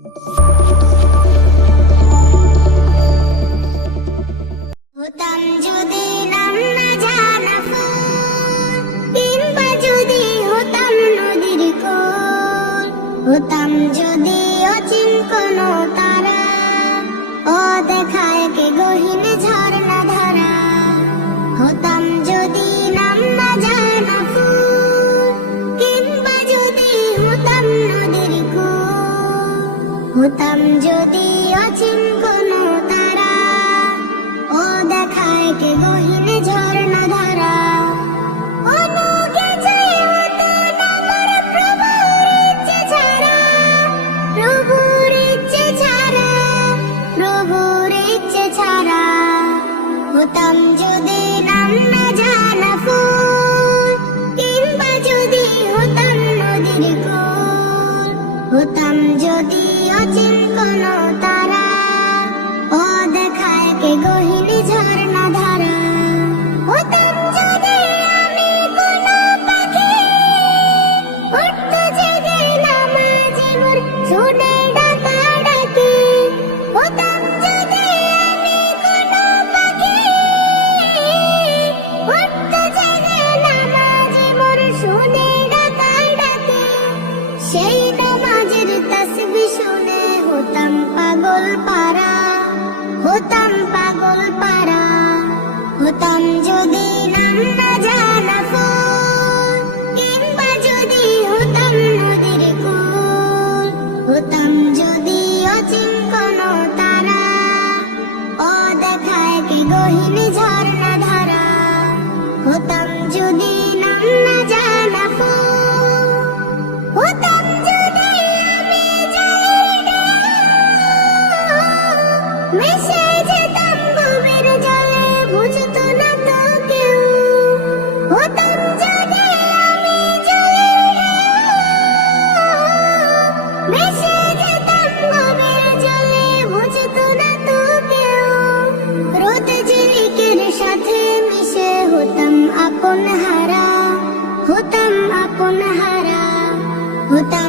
হতাম যদি নাম না জানা ফুল, কিংবা যদি হতাম নদীর কোল, হতাম যদি অচিন কোনো তারা, অদেখা একে গহীন ঝর্ণা ধারা। হতাম যদি নাম না জানা ফুল, কিংবা যদি হতাম নদীর কোল, হতাম যদি অচিন কোনো তারা, ও দেখায় কে গহীন ঝর্ণা ধারা। অনুগে জয় হতো আমার প্রভুর ইচ্ছে ছাড়া, প্রভুর ইচ্ছে ছাড়া, প্রভুর ইচ্ছে ছাড়া। হতাম যদি নাম না জানা ফুল, কিংবা যদি হতাম নদীর কোল, হতাম যদি অচিন কোনো তারা, ও দেখায় কে গহীন ঝর্ণা ধারা। হতাম যদি আমি কোনো পাখি, উঠতো জেগে নামাজে ভোর শুনে ডাকাডাকি। হতাম যদি আমি কোনো পাখি, উঠতো জেগে নামাজে ভোর শুনে ডাকাডাকি। সেই নামাজের তাসবিহ শুনে হতাম পাগল পারা, হতাম পাগল পারা। হতাম যদি নাম না জানা ফুল, কিংবা যদি হতাম নদীর কোল, হতাম যদি অচিন কোনো তারা, ও দেখায় কে গহীন ঝর্ণা ধারা। হতাম যদি নাম না জানা ফুল, হতাম যদি আমি জলের ঢেউ, মিশে যেতাম গভীর জলে, বুঝতো না তো কেউ। হতাম যদি আমি জলের ঢেউ, মিশে যেতাম গভীর জলে, বুঝতো না তো কেউ। রোদ ঝিলিকের সাথে মিশে হতাম আপন হারা, হতাম আপন হারা। হতাম